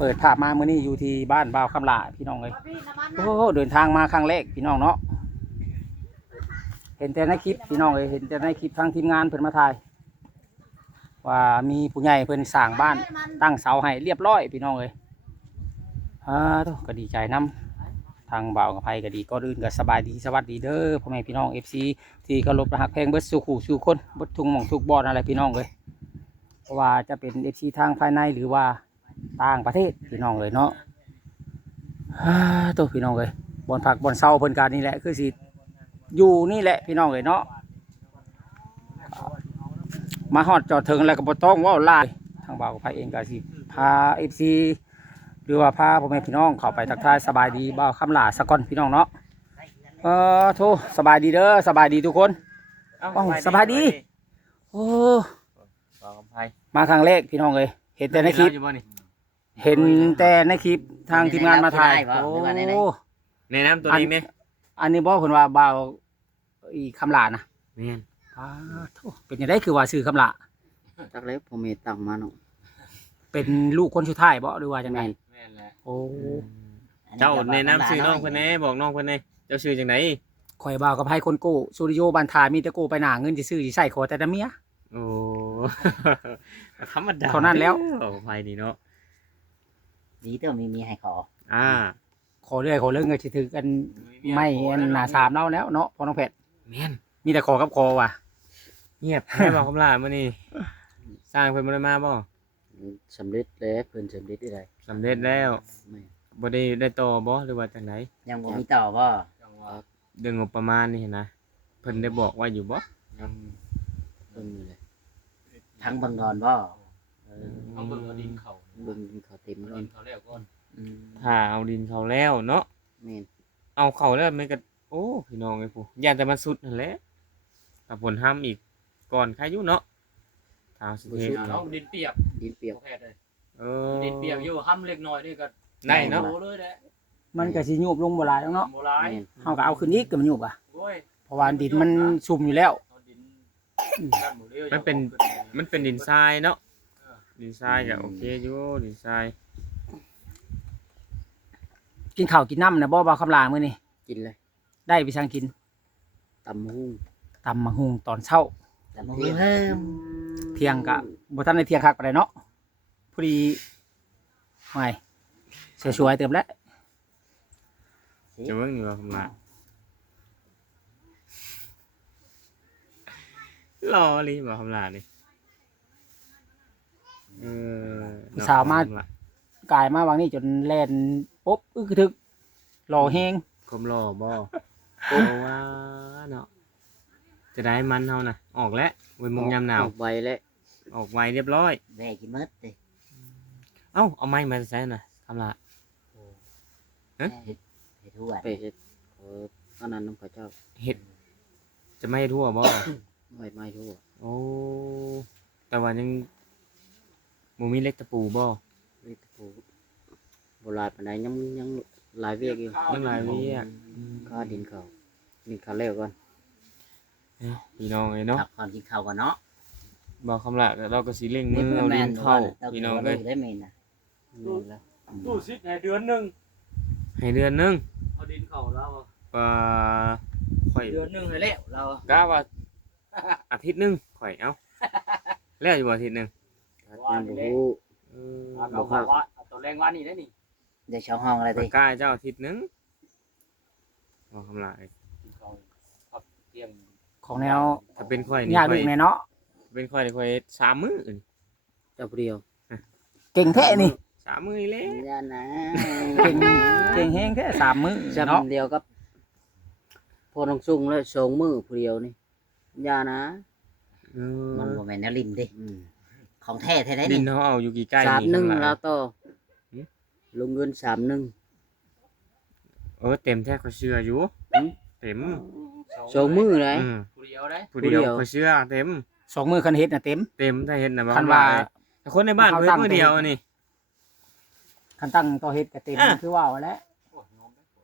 เปิดภาพมาเมื่อนี้อยู่ที่บ้านบ่าวคำลาพี่น้องเลยโอ้เดินทางมาครั้งแรกพี่น้องเนาะเห็นแต่ในคลิปพี่น้องเลยเห็นแต่ในคลิปทางทีมงานเพิ่นมาถ่ายว่ามีผู้ใหญ่เพิ่นสร้างบ้านตั้งเสาให้เรียบร้อยพี่น้องเลยก็ดีใจนํทางบ่าวกับไผก็ดีก็อื่นก็สบายดีสวัสดีเด้อพ่อแม่พี่น้อง FC ที่เคารพรักแพงเบิดสู่ขู่สู่คนเบิดทุกหม่องทุกบอนอะไรพี่น้องเลยเพราะว่าจะเป็น FC ทางภายในหรือว่าต่างประเทศพี่น้องเลยเนาะตัวพี่น้องเลยบอนผักบอนเศร้าเพิ่นการนี่แหละคือสิอยู่นี่แหละพี่น้องเลยเนาะมาฮอดจอดถึงแล้วก็บ่ต้องว่าลายทางบ่าวกับไผเองก็สิพา FC หรือว่าพาพ่อแม่พี่น้องเข้าไปทักทายสบายดีบ่าวคำลาสะก่อนพี่น้องเนาะโทสบายดีเด้อสบายดีทุกคนสบายดีโอ้มาครั้งแรกพี่น้องเลยเห็นแต่ในคลิปเห็นแต่ในคลิปทางทีมงานมาถ่ายโอ้ในน้ำตัวนี้ไหมอันนี้บอกคนว่าบ่าวอีคำลานะแม่นเป็นยังไงคือว่าซื้อคำลาจักเล็บผมมีตังมาเนาะเป็นลูกคนสุดท้ายบ่หรือว่าจังไงโอ้เจ้าในน้ำซื้อน้องคนนี้บอกน้องคนนี้เจ้าซื้อจังไหนข่อยบ่าวกับไพ่คนโก้ซูริโยบันทามีแต่โก้ไปหนาเงินจะซื้อจะใส่ขอแต่เมียโอ้ธรรมดาเท่านั้นแล้วไพ่ดีเนาะดีเตอร์มีให้ขอขอเรื่อยเงินจะถือกันไม่หนาสามแล้วเนาะพอน้องเพชรแม่นมีแต่ขอกับคอว่ะเงียบให้บอกคำลาเมื่อนี้สร้างเพิ่นบ่ได้มาบ่สำเร็จแล้วเพิ่นสำเร็จได้สำเร็จแล้วบ่ได้ต่อบ่หรือว่าจังไดยังบ่มีต่อบ่เรื่องงบประมาณนี่นะเพิ่นได้บอกว่าอยู่บ่เบิ่งเลยทั้งเบิ่งดอนบ่เอาเบิ่งเอาดินเขาเบิ่งดินเขาเต็มแล้วดินเขาแล้วก่อนถ้าเอาดินเขาแล้วเนาะแม่นเอาเขาแล้วมันก็โอ้พี่น้องไอ้ผู้ย่านแต่มันสุดนั่นแหละถ้าผลห้ามอีกก่อนใครอยู่เนาะถ้าสิเฮ็ดเนาะดินเปียกแพ้เลยดินเปียกอยู่ห้ำเล็กน้อยนี่ก็ได้เนาะมันก็สิยุบลงบ่หลายเนาะเฮาก็เอาขึ้นอีกก็มันยุบอ่ะเพราะว่าดินมันชุ่มอยู่แล้วมันเป็นดินทรายเนาะดินทรายก็โอเคอยู่ดินทรายกินข้าวกินน้ำนะบ่บ่าวคำลามื้อนี้กินเลยได้ไปสั่งกินตำมะฮุ่งตอนเช้าตำมะฮุ่งเพิ่มเที่ยงก็บ่ทันได้เที่ยงคักปานใดเนาะพอดีไม่สวยๆเติมแล้วจะเบิ่งอยู่ว่าคำลา รอเลยบอกคำลาเลยสาวมากายมาบางนี่จนแลนปุ๊บอึกทึกรอแห้งคมรอบ่โอ้ว่าเนาะจะได้มันเท่านะออกแล้วเว้ยมงยามหนาวออกใบแล้วออกไวเรียบร้อยแม่กินมัดเลยเอาไม้มาใช้น่ะคำลาเห็ดทั่วไปเห็ดอันนั้นน้องพระเจ้าเห็ดจะไม่ทั่วบ่ไม่ทั่วโอ้แต่ว่ายังบ่มีเล็กตะปูบ่เล็กตะปูโบราณปานใดยังหลายเวียกอยู่ยังหลายเวียกก็ดินเขาแล้วก่อนพี่น้องเอ้ยเนาะก่อนกินข้าวก่อนเนาะบ่คำละเราก็สิเร่งมือเอาดินเข้าพี่น้องเอ้ยได้แม่นน่ะตู้ซิดให้เดือนนึงเอาดินเข้าแล้วค่อยเดือนนึงให้แล้วเรากะว่าอาทิตย์นึงข่อยเอาแล้วอยู่บ่อาทิตย์นึงบอกว่าตัวแรงว่านี่ได้นี่เดี๋ยวช่องห้องอะไรดิกล้าเจ้าอาทิตย์นึงบ่คำละเตียงของแนวถ้าเป็นข่อยนี่ลูกแน่เนาะเป็นข่อยนี่ข่อย3มื้อเจ้าเดียวเก่งแท้นี่3มื้อนี่แหละย่านะเก่งแฮงแท้3มื้อเนาะเดียวกับพอน้องซุงแล้ว2มื้อผู้เดียวนี่ย่านะมันบ่แม่นแนวลิ้นดิของแท้ได้ดินเฮาเอาอยู่กี่ใกล้นี่31แล้วต่อลงเงิน31เต็มแท้เขาเชื่ออยู่เต็ม2มื้อเลยผู้เดียวได้ผู้เดียวเขาเชื่อเต็ม2มื้อคันเฮ็ดน่ะเต็มถ้าเฮ็ดน่ะคันว่าคนในบ้านเพิ่นมื้อเดียวนี่คันตั้งต่อเฮ็ดก็เต็มคือว่าแล้ว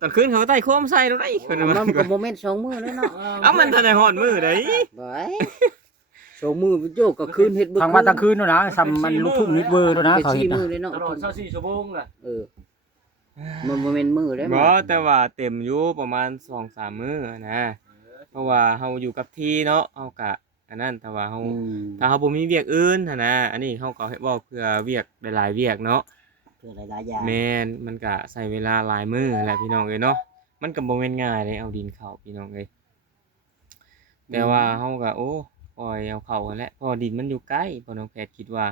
ตอนคืนเขาใต้โคมใส่แล้วได้มันก็บ่แม่น2มื้อเลยเนาะมันทันได้ฮอดมื้อได้บ่ โชว์มือโยกก็คืนเฮ็ดบ่ ทางว่าตะคืนนู่นนะซ้ำมันลูกทุ่งนิดเวอร์นู่นนะ ไป เขา ชี้ เห็น มื นะ อเลยเนาะ ตลอด24ชั่วโมงน่ะ เออมันบ่แม่นมือเด้ บ่แต่ว่าเต็มอยู่ประมาณ 2-3 มื้อนะเพราะว่าเฮาอยู่กับที่เนาะเฮาก็อันนั้นแต่ว่าเฮา ถ้าเฮาบ่มีเวียกอื่นหันนะอันนี้เฮาก็เฮ็ดเว้าเพื่อเวียกหลายๆเวียกเนาะ เพื่อหลายๆอย่าง แม่นมันก็ใช้เวลาหลายมื้อแหละพี่น้องเอ้ยเนาะมันก็บ่แม่นง่ายเด้เอาดินเข้าพี่น้องเอ้ยแต่ว่าเฮาก็โอ้ปล่อยเอาเข้าหั่นแหละเพราะดินมันอยู่ใกล้เพราะน้องแพทย์คิดว่า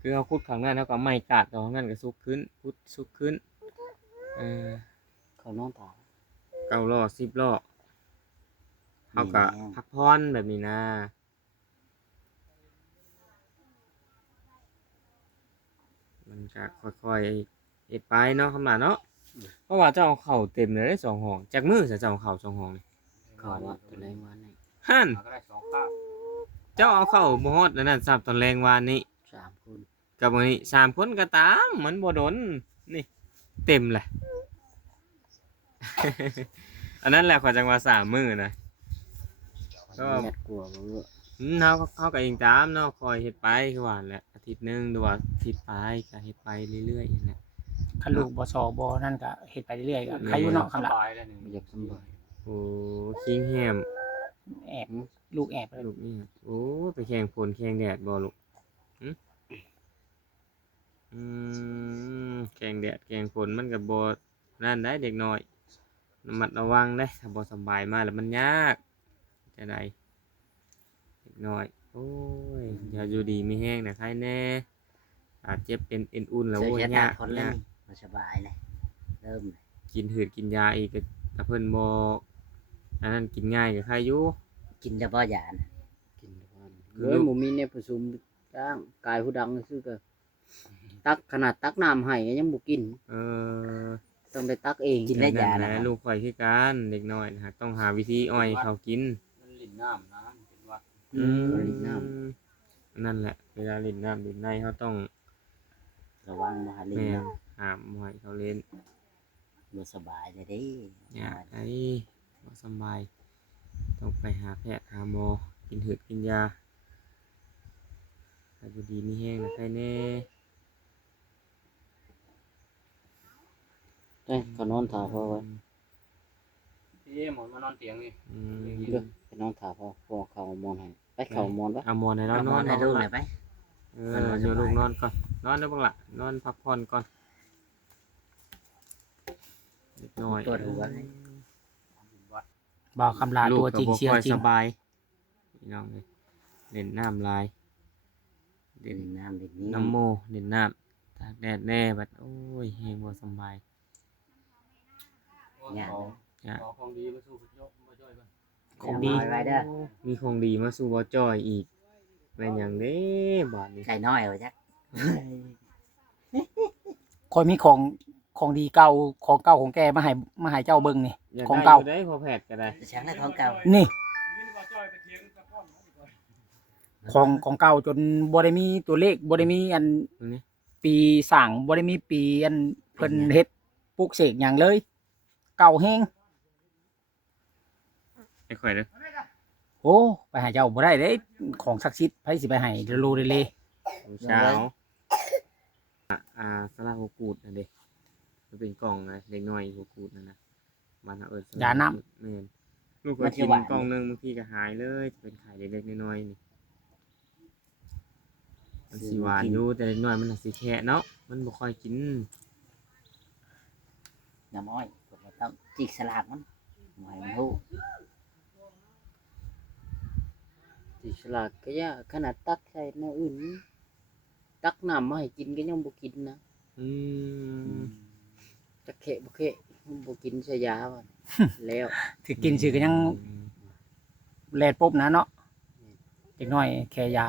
คือเฮาขุดข้างนั้นเฮาก็เอาไม้กาดเอาข้างนั้นก็สุกขึ้นขุดสุกขึ้นเออ เขานอนตา 9ล้อ10ล้อเฮาก็พักผ่อนแบบนี้นะมันก็ค่อยๆเฮ็ดไปเนาะคำว่าเนาะเพราะว่าเจ้าเอาเข้าเต็มเลยได้2ห้องจักมื้อซะเจ้าเอาเข้า2ห้องนี่ เขาว่าตัวแรงวันนี้ หั่น ก็ได้2คาบ เจ้าเอาเข้าบ่ฮอดอันนั้นซับตอนแรงวานนี้ 3 คน กับมื้อนี้3คนก็ตามมันบ่ดนนี่เต็มแหละ อันนั้นแหละข้อยจังว่า3มื้อนะ ก็ ยัดกลัวบ่รู้ เฮาก็เองตามเนาะคอยเฮ็ดไปคือว่าแหละอาทิตย์หนึงหรือว่าอาทิตย์ปลายก็เฮ็ดไปเรื่อยๆนั่นแหละ คันลูกบ่ซอบ่นั่นก็เฮ็ดไปเรื่อยๆก็ใครอยู่เนาะ ส คำละ บายแล้วนี่ บ่อยากสำบาย โอ้คิงแฮม แอบลูกแอบเลย ลูกนี่โอ้ไปแข่งฝนแข่งแดดบ่ลูกหึแข่งแดดแข่งฝนมันก็บ่นั่นได้เด็กน้อยระมัดระวังได้ถ้าบ่สำบายมาแล้วมันยากจะได้เด็กน้อยโอ้ยอย่าอยู่ดีมีแห้งนะใครแน่อาจเจ็บเป็นเอ็นอุ่นแล้ว เจอ โอ้ย แค่หน้าย าก คนเล่ ยาน ก บ่สบายเลยเริ่มเลย กินหืดกินยาอีกก็ถ้าเพิ่นบ่อันนั้นกินง่ายก็ใครอยู่ กินแต่บ่ยานะกินแต่บ่เลยหมู่มีเนี่ยประชุมจ้างกายผู้ดังซื่อก็ตักขนาดตักน้ำให้ก็ยังบ่กิน เออ ต้องไปตักเองกินได้ยา แห นะ ละลูกข่อยคือกันเด็กน้อยนะฮะต้องหาวิธีอ้อยเขากิน มันลิ้นน้ำนะมันเป็นหวัด ลิ้นน้ นั่นแหละเวลาลิ้นน้ำลิ้นในเขาต้อง ำระวังบ่ให้ลิ้น แม่ น้ ห้ามบ่ให้เขาเล่น ำบ่สบายเลยเด้ อย่าไอ้บ่สำบายต้องไปหาแพทย์หาหมอกินหืดกินยาถ้าบ่ดีมีแห้งนะใครแน่ เอ้ยเขานอนท่าพ่อไว้ พี่หมอนมานอนเตียงนี่ อืม เด้อไปนอนท่าพ่อเขาเอาหมอนให้ไปเขาเอาหมอนไว้ เอาหมอนให้เรา เอาห น ม อ อน น ให้ลูกหน่อยไป เออเดี๋ยวลูกนอนก่อนนอนได้บ้างล่ะนอนพักผ่อนก่อนเล็กน้อย ปวดหัวให้ วัด บ่าวคำลา ลูก ตัว ก็ จริง บ่ เสียง ค่อย จริ ส ง บายพี่น้องเลยเล่นน้ำลายเล่ ลิ้ น นน้ำลิ้นนี้ น้ำโมเล่นน้ำตากแดดแน่บัดโอ้ยแฮงบ่สำบาย เนี่ย ขอของดีมาสู้พี่โยมาช่วยก่อน ของดี ไว้เด้อ มีของดีมาสู่บ่จอยอีกแม่นหยังเด้บาดนี้ ไก่น้อยเอาจัก คอยมีของดีเก่าของเก่าของแกมาให้เจ้าเบิ่งนี่ อยาก ของ ได้ เก่า อยู่ได้พอแพทย์ก็ได้ ช้างในท้องเก่า นี่ของเก่าจนบ่ได้มีตัวเลขบ่ได้มีอัน ตรงนี้ ปีสร้างบ่ได้มีปีอันเพิ่นเฮ็ดปลูกเสกหยังเลย เก่าแฮง ไอ้ข่อยเด้อ โอ้ไปหาเจ้าบ่ได้เด้ของศักดิ์สิทธิ์ไผสิไปให้เดโลเดเล เช้าสลากหัวกูดนั่นเด้มันเป็นกล่องนะเล็กน้อยหัวกูดนั่นนะมันเอาสลก ยาน้ำ แม่นลูกก็กินกล่องหนึงบางทีก็หายเลยจะเป็นไข่เล็กๆน้อยๆนี่มันสิหวานอยู่แต่เล็กน้อยมันน่ะสิแค่เนาะมันบ่ค่อยกิน น้ำอ้อยผมก็ต้องจิกสลากมันหมายมันฮู้จิกสลากก็ยากขนาดตักใส่แนวอื่น ตักน้ำมาให้กินก็ยังบ่กินนะ อืม จะเขะบ่เขะบ่กินใส่ยาว่ะ แล้ว ถือกินสิก็ยังแลดปุ๊บนะเนาะเด็กน้อยแค่ยา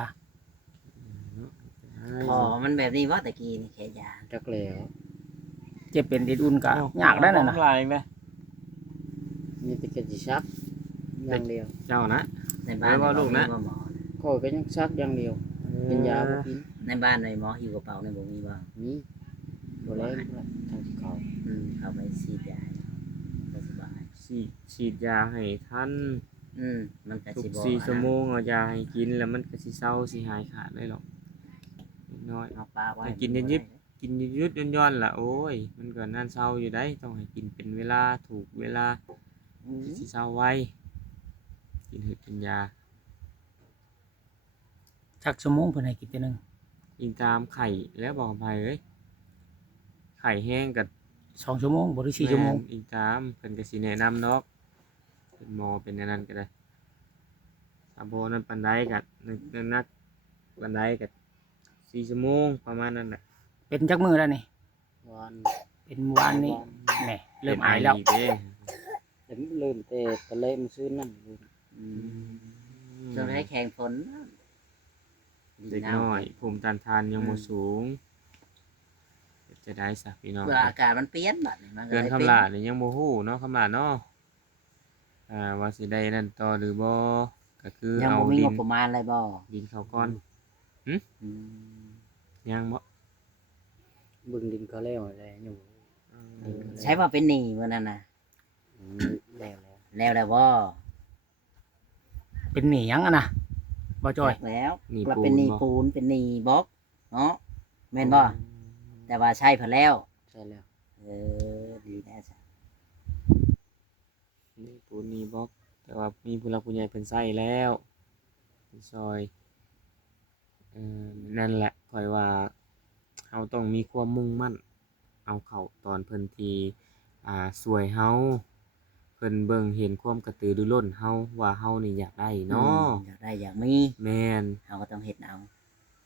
พอมันแบบนี้ว่าตะกี้นี่แค่ยาจักแล้ว เจ็บเป็นเอ็ดอุ่นก็ยากได้นั่นน่ะ หลายนะ มีแต่แค่สิซักอย่างเดียว เจ้านะ ในบ้าน แล้วก็ลูกนะ บ่หมอ ข้อยก็ยังซักอย่างเดียวกินยาบ่กิน ในบ้านในหมอหิวกระเป๋าในบ่มีบ่ มีบ่แรงทางที่เขา เข้าไปฉีดยาก็สบาย ฉีดยาให้ท่าน มันก็ ทุ สิ ก บ่ 4 ชั่วโมงเอายาให้กินแล้วมันก็สิเซาสิหายขาดเลยหรอกนิดน้อย เอาปลาไว้ ให้กินยิบๆกินยุดๆย่อนๆล่ะโอ้ยมันก็นั่นเซาอยู่ได้ต้องให้กินเป็นเวลาถูกเวลาสิเซาไวกินหึดกินยา จักชั่วโมงเพิ่นให้กินเทื่อนึง ยิงตามไข่แล้วบอกไปเอ้ยไข่แห้งกับ 2 ชั่วโมงบ่หรือ4 ชั่วโมง ยิงตามเพิ่นก็สิแนะนำเนาะเป็นหมอเป็นอันนั้นก็ได้อาโบนั้นปันไดกับนักปันไดกับ4 ชั่วโมงประมาณนั้นแหละ เป็นจักมื้อแล้วนี่ วัน เป็นวานนี้แหน่เริ่มอายแล้ว เป็นไออีกเด้ เต็มลืมแต่ตะเลมันซื้อนั่นลืม จนให้แข่งฝน เด็กน้อยภูมิต้านทานยังบ่สูงจะได้สักพี่น้อง เวลาอากาศมันเปลี่ยนบัดนี้มันก็ เกิน เลย คำลานี่ยังบ่ฮู้เนาะคำลาเนาะว่าสิได้นั่นต่อหรือบ่ก็คือ ยัง เอา บ่มี ดิ ง น บประมาณอะไรบ่ ดินเข้าก่อน อืม ยังบ่ บึงดินก็แล้วแหละอยู่ ใช้ว่าเป็นหนี้มื้อนั้นน่ะ แล้ว แล้วบ่ เป็นหนี้หยังอะนะบ่จอย แล้ว นี่ ว่า ปู เป็นหนี้ บ่ ปูนเป็นหนี้บล็อกเนาะแม่นบ่แต่ว่าใช้เพิ่นแล้ว ใช่แล้ว ดีแน่จ้ะ นี่ปูนนี่บล็อก แต่ว่ามีผู้หลักผู้ใหญ่เพิ่นใช้แล้วเพิ่นซอยนั่นแหละข่อยว่าเฮาต้องมีความมุ่งมั่น เอาเข้าตอนเพิ่นที่สวยเฮาเพิ่นเบิ่งเห็นความกระตือรือร้นเฮาว่าเฮานี่อยากได้เนาะ อยากได้อยากมี แม่น เฮาก็ต้องเฮ็ดเอา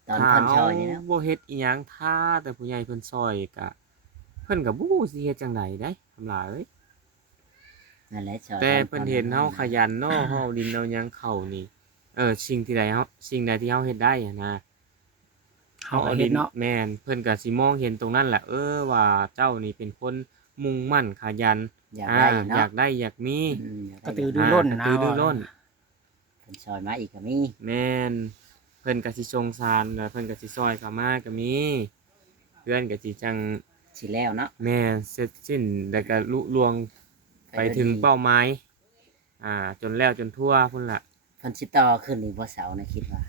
ตอน ถ้า เพิ่น เฮา ช่วยนี่แล้ว บ่เฮ็ดอีหยังถ้าแต่ผู้ใหญ่เพิ่นซอยก็เพิ่นก็บ่รู้สิเฮ็ดจังไดได้คำลาเอ้ย นั่นแหละช่วย แต่เพิ่นเห็นเฮาขยันเนาะเฮาเอาดินเอาหยังเข้านี่สิ่งที่ใดที่เฮาเฮ็ดได้อะนะ เฮาก็เฮ็ดเนาะ แม่นเพิ่นก็สิมองเห็นตรงนั้นแหละว่าเจ้านี่เป็นคนมุ่งมั่นขยัน อยากได้ อ เนาะ ยากได้อยากมี กระตือรือร้น กระ นะ ตือรือร้น เพิ่นช่วยมาอีกก็มี แม่นเพิ่นก็สิสงสารแล้วเพิ่นก็สิซอยเข้ามาก็มีเพื่อนก็สิจัง สิแล้วเนาะ แม่เสร็จสิ้นแล้วก็ลุล่วงไปถึงเป้าหมายจนแล้วจนทั่วพุ่นล่ะ เพิ่นสิต่อขึ้นอีกบ่เสานะคิดว่า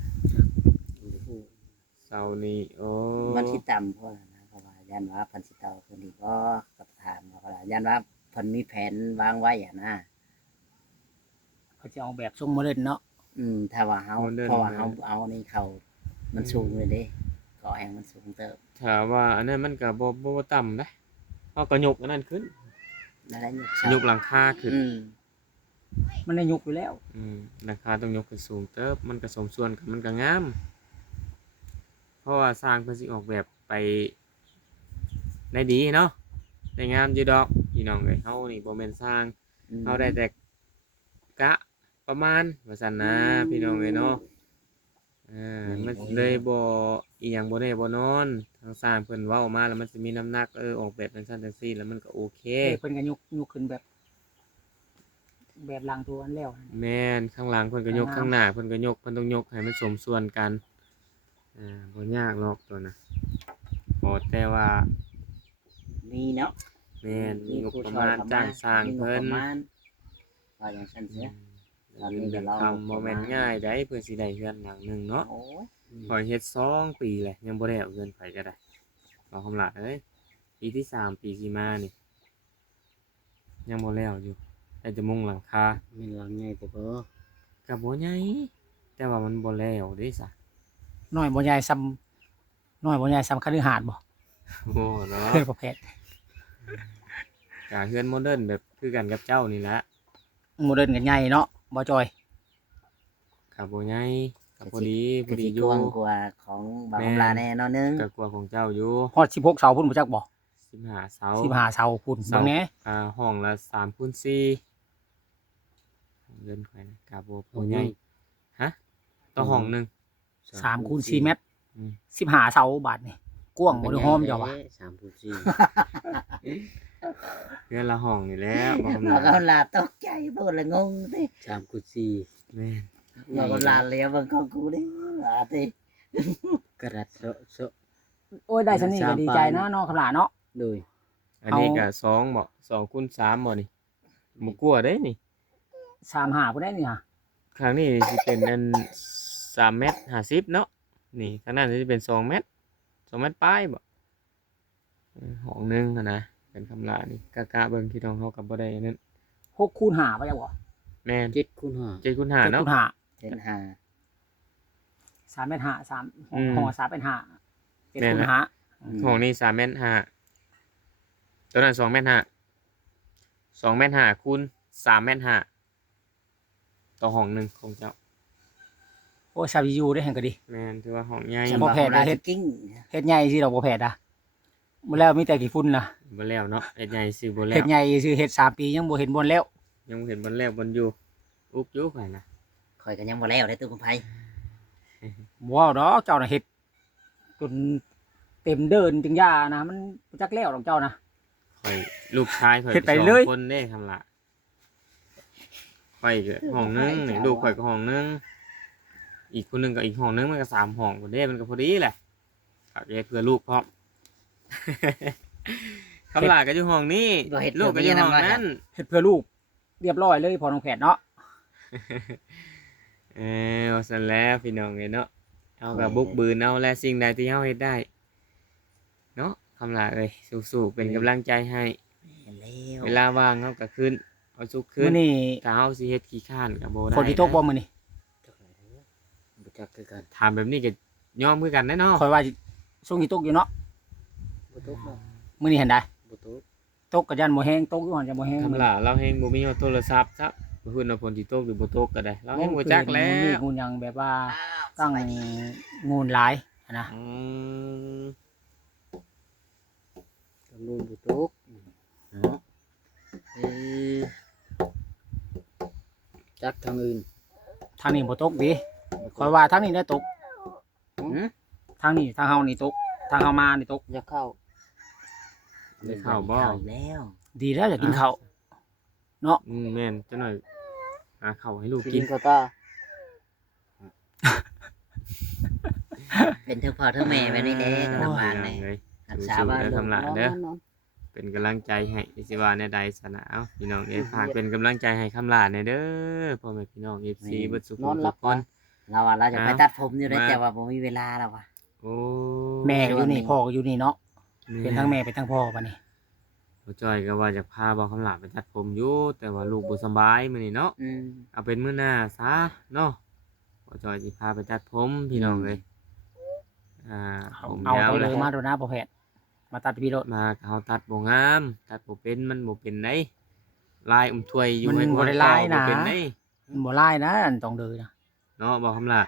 เสาร์นี้โอ้ มันสิต่ำพอแล้วนะเพราะว่ายันว่าเพิ่นสิต่อขึ้นอีกบ่ก็ถามว่าก็ล่ะยันว่าเพิ่นมีแผนวางไว้อะนะ เขาจะเอาแบบทรงโมเดิร์นเนาะ ถ้าว่าเฮาเพราะว่าเฮาเอานี่เข้ามันสูงเลยเด้ก่อแองมันสูงเติบ ถ้าว่าอันนั้นมันก็บ่ต่ำนะเฮาก็ยกอันนั้นขึ้น นั่นแหละ ยกหลังคาขึ้น มันได้ยุกอยู่แล้ว ราคาต้องยกขึ้นสูงเติบมันก็สมส่วนกันมันก็งาม เพราะว่าสร้างเพิ่นสิออกแบบไปได้ดีเนาะได้งามอยู่ดอกพี่น้องเอ้ยเฮานี่บ่แม่นสร้างเฮาได้แต่กะประมาณว่าซั่นนะพี่น้องเอ้ยเนาะมันเลยบ่อีหยังบ่ได้บ่นอนทางสร้างเพิ่นเว้ามาแล้วมันสิมีน้ำหนักออกแบบจังซั่นจังซี่แล้วมันก็โอเค เพิ่นก็ยุกขึ้นแบบหลังตัวอันแล้ว แม่นข้างหลังเพิ่นก็ยกข้างหน้าเพิ่นก็ยกเพิ่นต้องยกให้มันสมส่วนกันบ่ยากหรอกตัวน่ะโอ้แต่ว่า มีเนาะ แม่นมีงบประมาณจ้างสร้างเพิ่น มีงบประมาณว่าอย่างซั่นเสีย ตอนนี้ เดื ก็ อน รอ คำบ่แม่นง่ายได้เพื่อสิได้เฮือนหลังหนึงเนาะ โอ้ย ข่อยเฮ็ด2 ปีแหละยังบ่ได้เอาเงินไผก็ได้เอาคำละเอ้ยปีที่3ปีสิมานี่ยังบ่แล้วอยู่แต่จะมุงหลังคา มีหลังใหญ่แต่บ่ ก็บ่ใหญ่แต่ว่ามันบ่แล้วเด้ซะ น้อยบ่ใหญ่ซ้ำคฤหาสน์บ่ โอ้เนาะ เฮ้ยบ่แพทย์ ก็เฮือนโมเดิร์นแบบคือกันกับเจ้านี่แหละ โมเดิร์นกันใหญ่เนาะบ่จอย ก็บ่ใหญ่ก็พอดีพ ก็ อดี สิ อก ยู่ ว้างกว่าของบางลาแน่เนอนนึง ก็กว่าของเจ้าอยู่ ฮอด16เสาพุ่นบ่จักบ่ 15เสา 15เสาพุ่นเบิ่งแหน่ ห้องละ3x4เงินข่อยนะก็บ่ใหญ่ฮะต่อห้องหนึง 3คูณ4เมตร อืม 15เสาบาทนี่กว้างบ่ได้หอมเจ้าว่ะ 3 4 เรือนละห้องนี่แหล้วบ่กำ บาง ลัง ลาตกใจพูดละงงติ 3 4 แม่น บางลาเลี้ยวบางของกูดิว่าติ กระดัดโซะ โอ้ยได้ซำนี้ก็ดีใจนะเนาะขลาเนาะ โดย อันนี้ก็2บ่2คูณ3บ่นี่บ่กลัวเด้นี่ 35พุ่นได้นี่ฮะ ครั้งนี้สิเป็นอัน3 เมตร 50เนาะนี่ข้างหน้าสิเป็น2 เมตร 2 เมตรปลายบ่ห้องหนึงหั้นนะเป็นคำลานี่กะเบิ่งพี่น้องเฮาก็บ่ได้อันนั้น 6 คูณ 5ไปจังบ่ แม่น 7 คูณ 7คูณ 7 5เนาะ คูณ 5 เป็นหา 3 เมตร 5 3 อืม ห้อง3เป็น5 7 แม่น คูณ ละ 5 ห้องนี้3 เมตร 5ตัวนั้น2 เมตร 5 2 เมตร 5คูณ3 เมตร 5ต่อห้องหนึงของเจ้า โอ้ยซาบิยูได้แห่งก็ดี แม่นถือว่าห้องใหญ่ บ่ บ่ แพ้ แพ้ ได้ ได้ เฮ็ เฮ็ ด ดกิ้ง เฮ็ดใหญ่สิดอกบ่แพ้ดะมื้อแล้วมีแต่กี่ฝุ่นนะ บ่แล้วเนาะเฮ็ดใหญ่ซื้อบ่แล้ เฮ็ ว ดใหญ่สิเฮ็ด3 ปียังบ่เห็นบนแล้ว ยังบ่เห็นบนแล้วบนอยู่อุกอยู่ข่อยนะ ข่อยก็ยังบ่แล้วได้ตู้กับไผ บ่ว้าวดอกเจ้าน่ะเฮ็ดจนเต็มเดินจึงย่านะมันบ่จักแล้วดอกเจ้านะ ข่อยลูกชายข่อย เฮ็ดไป สอง เลย คนเด้ทำละข่อยก็ห้องหนึงนี่ลูกข่อยก็ห้องหนึงอีกคนหนึงก็อีกห้องหนึงมันก็3 ห้องพุ่นเด้มันก็พอดีแหละครับเฮ็ดเพื่อลูกพร้อม คำลาก็อยู่ห้องนี้ บ่เฮ็ด ลูกก็อยู่ห้องนั้น เฮ็ดเพื่อลูกเรียบร้อยเลยพอน้องแพทย์เนาะ ว่าซั่นแล้วพี่น้องเอ้ยเนาะเอากับบุกบืนเอาและสิ่งใดที่เฮาเฮ็ดได้เนาะคำลาเอ้ยสู้ๆเป็นกำลังใจให้ เห็นแล้ว เวลาว่างเฮาก็ขึ้นเอาสุกขึ้ มื้ น อนี้ ถ้าเฮาสิเฮ็ดขี้ข้านก็บ่ได้ ฝนที่ตกบ่มื้อนี้ บ่จักคือกัน ถามแบบนี้ก็ยอมคือกันแน่เนาะ ข่อยว่าสิช่วงที่ตกอยู่เนาะ บ่ตกบ่ มื้อนี้เห็นได้ บ่ตก ตกก็ยันบ่แห้งตกอยู่หั่นจะบ่แห้ง คำลาเราเฮงบ่มีโทรศัพท์ซับบ่ฮู้ว่าฝนสิตกหรือบ่ตกก็ได้เราเฮงบ่จักแล้ว งูยังแบบว่าตั้งงูหลายอะนะ อืม ตำนูนบ่ตก เนาะ เอ้ยจักทางอื่น ทางนี้บ่ตกดิข่อยว่าทางนี้ได้ตก หือ ทางนี้ทางเฮานี่ตกทางเฮามานี่ตก จะเข้า ได้ข้าวบ่ เข้าอีกแล้ว ดีแล้วอยากกินข้าว แม่นจังหน่อยหาข้าวให้ลูก กิ กิ น น ข้าวตา เป็นทั้งพ่อทั้งแม่แบบนี้แหละก็ลำบาก เล เลย ย รักษา สู้ๆ บ้าน เด้อ ลูก ทำหลาน นอน เด้อ นอน เป็นกำลังใจให้สิว่าในใดสนะเอาพี่น้องเอยฝากเป็นกำลังใจให้คำลาในเด้อพ่อแม่พี่น้อง FC เบิดสุขทุกคน เราว่าเราจะไปตัดผมอยู่ได้แต่ว่าบ่มีเวลาแล้วว่ะ โอ้ แม่ก็อยู่นี่พ่อก็อยู่นี่เนาะ แม่ เป็นทั้งแม่เป็นทั้งพ่อบัดนี้ บ่จอยก็ว่าจะพาบ่คำลาไปตัดผมอยู่แต่ว่าลูกบ่สำบายมื้อนี้เนาะ อืม เอาเป็นมื้อหน้าซะเนาะบ่จอยสิพาไปตัดผมพี่น้องเอ้ยผม เอา ยาว ตัว เล เลย ยมาโดนหน้าพ่อแพทย์มาตัดพี่รถ มาเขาตัดบ่งาม ตัดบ่เป็นมันบ่เป็นได้ลายถ้วยอยู่ มัน ให้ บ่ได้ลายนะ บ่เป็นได้ มันบ่ลายนะอันต้องเดินนะ เนาะบ่คำลา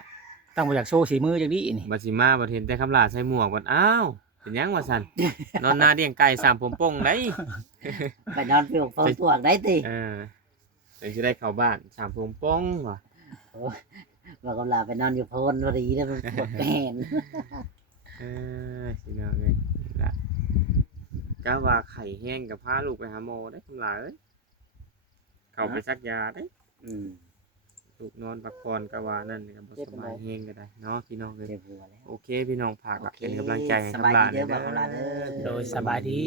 ตั้งบ่อยากโชว์สีมือจังดีนี่ บัดสิมาบัดเห็นแต่คำลาใส่หมวกบัดอ้าวเป็นหยังว่าซั่น นอนหน้าเลี้ยงไก่สามผมโป่งได้ ไปนอนเปลือกฟองตัวได้ติ ถึงสิได้เข้าบ้านสามผมโป่งว่ะ ว่าก็ลาไปนอนอยู่โพนพอดีแล้วมันปวดแม่น สิเนาะเอ้ยนี่ล่ะกะว่าไข้แห้งก็พาลูกไปหาหมอได้คำลาเอ้ยเข้าไปซักยาได้ อืม ลูกนอนพักผ่อนก็ว่านั่นก็บ่สบายแห้งก็ได้เนาะพี่น้องเอ้ย เจ็บหัวแล้ว โอเคพี่น้องฝากเป็นกำลังใจให้ ส คำ บาย ลา ดีเด้อ เด้ บ่าวลา อ เด้อ โดยสบายดี